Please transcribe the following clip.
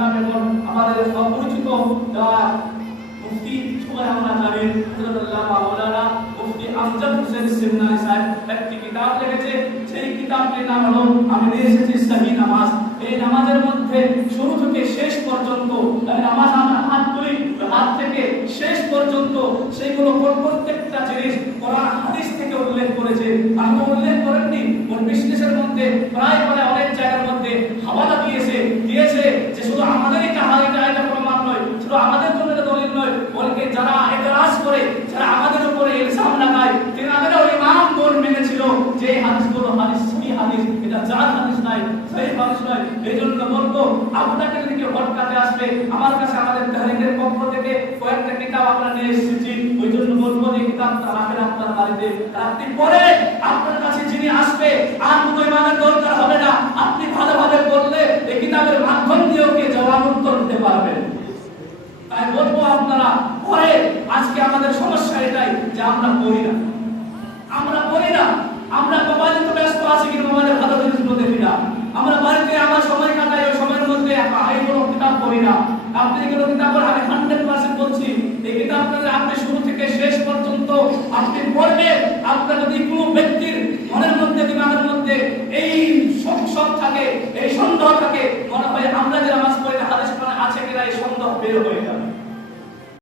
কিতাব এবং আমাদের অপরিচিত মুফতি সবাই আমরা জানি হযরতুল্লাহ মাওলানা মুফতি আমজাদ হোসেন সিমনানি সাহেব একটি কিতাব লিখেছে। সেই কিতাবটির নাম হলো আমি নিয়ে এসেছি সহি নামাজ। এই নামাজের মধ্যে শুরু থেকে শেষ পর্যন্ত নামাজ আমরা হাত তুলি, হাত থেকে শেষ পর্যন্ত সেইগুলো প্রত্যেকটা জিনিস কোরআন হাদিস থেকে উল্লেখ করেছে। আমি উল্লেখ করেননি, ওর বিশ্লেষণের মধ্যে প্রায় অনেক জায়গার মধ্যে হাওয়ালা দিয়েছে যে শুধু আমাদেরই এটা প্রমাণ নয়, শুধু আমাদের জন্য এটা দলিল নয়, বলকে যারা এতরাজ করে, যারা আমাদের উপরে ইলজাম লাগায়, তিনাদেরও ইমামগণ মেনেছিল যে হাদিসগুলো হাদিস সহি হাদিস, এটা জাল হাদিস নয়, সহি হাদিস নয়। এইজন্য বলবো আপনাকে যদি কেউ ভটকাতে আসবে, আমার কাছে আমাদের তাহরিকের পক্ষ থেকে কয়েকটা কিতাব আমরা নিয়ে এসেছি। ওই জন্য বলবো যে কিতাবটা রাখেন আপনার বাড়িতে, আপনি পড়ে আপনার কাছে যিনি আসবে আর কোনো ইমানের দরকার হবে না, আপনি ভালোভাবে পড়লে এই কিতাবের মাধ্যম দিয়েও কে জবাব উত্তর দিতে পারবেন। তাই বলবো আপনারা পড়ে। আজকে আমাদের সমস্যা এটাই যে আমরা পড়ি না, আমরা মোবাইলে তো ব্যস্ত আছি কিন্তু মোবাইলে ভালো জিনিসগুলো দেখি না। আমরা বাড়িতে আমার সময় কাটাই, ওই সময়ের মধ্যে এইগুলো কিতাব পড়ি না। আপনি এগুলো কিতাব আমি 100% বলছি, এই কিতাবটা আপনি শুরু থেকে শেষ পর্যন্ত আপনি পড়বেন। আপনার যদি কোনো ব্যক্তির মনের মধ্যে দিমাগের মধ্যে এই সব থাকে, এই সন্দেহ থাকে, মনে হয় আমরা যে নামাজ পড়ি না হাদিস কোরআনে আছে কিনা, এই সন্দেহ বের হয়ে যাবে।